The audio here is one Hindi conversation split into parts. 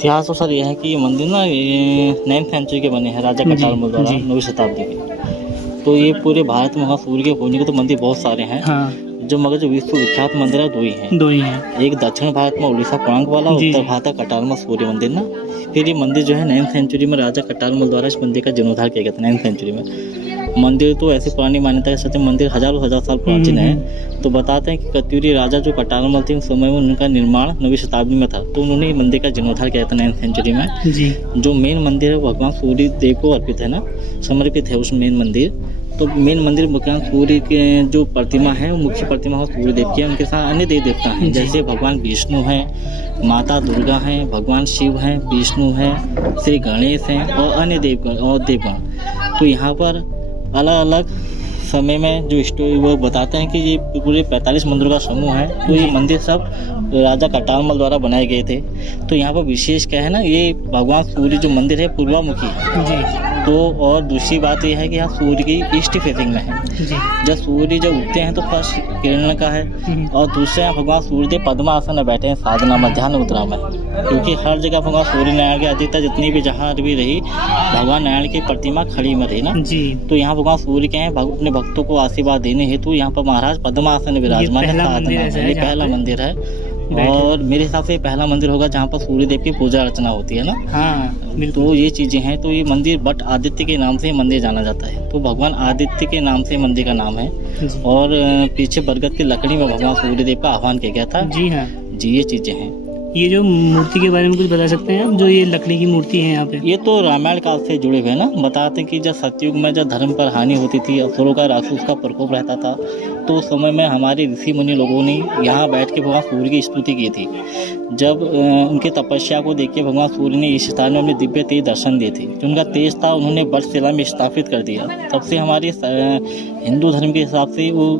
इतिहास तो सर ये है कि ये मंदिर ना ये 9th सेंचुरी के बने हैं राजा कटारमल द्वारा, 9वीं शताब्दी के। तो ये पूरे भारत में वहाँ सूर्य के पूजने के तो मंदिर बहुत सारे हैं। हाँ, जो मगर जो विश्व विख्यात मंदिर है दो ही हैं। एक दक्षिण भारत में उड़ीसा कोणार्क वाला, उत्तर भारत का कटारमल सूर्य मंदिर ना। फिर ये मंदिर जो है 9th सेंचुरी में राजा कटारमल द्वारा इस मंदिर का जीर्णोद्धार किया गया था 9th सेंचुरी में। मंदिर तो ऐसी पुरानी मान्यता है, सत्य मंदिर हजारों साल प्राचीन है। तो बताते हैं कि कत्यूरी राजा जो कटारमल थे उस समय में उनका निर्माण 9वीं शताब्दी में था, तो उन्होंने मंदिर का जीर्णोद्धार किया था 9th सेंचुरी में जी। जो मेन मंदिर है भगवान सूर्य देव को अर्पित है ना, समर्पित है उस मेन मंदिर। तो मेन मंदिर भगवान सूर्य के जो प्रतिमा है वो मुख्य प्रतिमा है सूर्य देव की है। उनके साथ अन्य देवी देवता हैं, जैसे भगवान विष्णु हैं, माता दुर्गा हैं, भगवान शिव हैं, विष्णु हैं, श्री गणेश हैं और अन्य देवगण। तो यहाँ पर अलग अलग समय में जो स्टोरी वो बताते हैं कि ये पूरे 45 मंदिरों का समूह है। तो ये मंदिर सब राजा कटारमल द्वारा बनाए गए थे। तो यहाँ पर विशेष क्या है ना, ये भगवान सूर्य जो मंदिर है पूर्वामुखी है जी। तो और दूसरी बात यह है कि यहाँ सूर्य की ईस्ट फेसिंग में है जी। जब सूर्य जब उगते हैं तो फर्स्ट किरण का है, और दूसरे यहाँ भगवान सूर्यदेव पद्मासन में बैठे हैं साधना मध्याह्न मुद्रा में, क्योंकि हर जगह भगवान सूर्य नारायण की अधिकतर जितनी भी जहाँ भी रही भगवान नारायण की प्रतिमा खड़ी में रही ना जी। तो यहाँ भगवान सूर्य के हैं अपने भक्तों को आशीर्वाद देने हेतु यहाँ पर महाराज पद्मासन विराजमान है। ये पहला मंदिर है और मेरे हिसाब से पहला मंदिर होगा जहाँ पर सूर्य देव की पूजा अर्चना होती है ना। हाँ, तो ये चीजें हैं। तो ये मंदिर बट आदित्य के नाम से मंदिर जाना जाता है। तो भगवान आदित्य के नाम से मंदिर का नाम है। और पीछे बरगद की लकड़ी में भगवान सूर्य देव का आह्वान किया गया था जी। हाँ जी, ये चीजें हैं। ये जो मूर्ति के बारे में कुछ बता सकते हैं आप, जो ये लकड़ी की मूर्ति है यहाँ पे? ये तो रामायण काल से जुड़े हुए हैं ना। बताते हैं कि जब सतयुग में जब धर्म पर हानि होती थी, असुरों का राक्षस का प्रकोप रहता था, तो उस समय में हमारे ऋषि मुनि लोगों ने यहाँ बैठ के भगवान सूर्य की स्तुति की थी। जब उनकी तपस्या को देख के भगवान सूर्य ने इस स्थान में अपने दिव्य तेज दर्शन दिए थे। जो उनका तेज था उन्होंने वटशिला में स्थापित कर दिया। तब से हमारे हिंदू धर्म के हिसाब से वो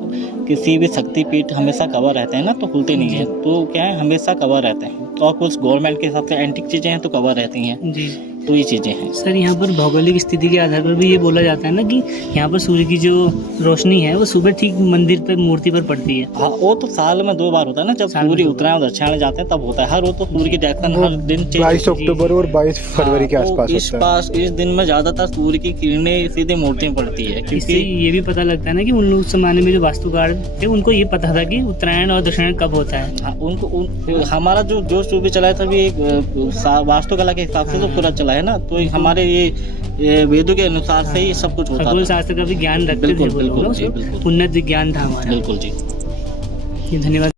किसी भी शक्तिपीठ हमेशा कवर रहते हैं ना, तो खुलते नहीं है। तो क्या है, हमेशा कवर रहते हैं। और कुछ गवर्नमेंट के हिसाब से एंटिक चीज़ें हैं तो कवर रहती हैं जी। तो ये चीज़ें हैं सर। यहाँ पर भौगोलिक स्थिति के आधार पर भी ये बोला जाता है ना कि यहाँ पर सूर्य की जो रोशनी है वो सुबह ठीक मंदिर पर मूर्ति पर पड़ती है। हाँ, वो तो साल में 2 बार होता है ना, जब सूर्य उत्तरायण और दक्षिणायन जाते हैं तब होता है। हर रोज तो सूर्य की डायरेक्शन हर दिन 22 अक्टूबर और 22 फरवरी के आसपास इस दिन में ज्यादातर सूर्य की किरणें सीधे मूर्ति में पड़ती है। क्योंकि ये भी पता लगता है ना कि उन लोग जमाने में जो वास्तुकार थे उनको ये पता था कि उत्तरायण और दक्षिणायन कब होता है। हाँ, उनको हमारा जो भी चला है तभी वास्तुकला के हिसाब से तो पूरा चला है ना। तो हमारे ये वेदों के अनुसार से ही सब कुछ होता है। खगोल शास्त्र का भी ज्ञान रखते थे, उन्नत ज्ञान था हमारा। बिल्कुल जी। धन्यवाद।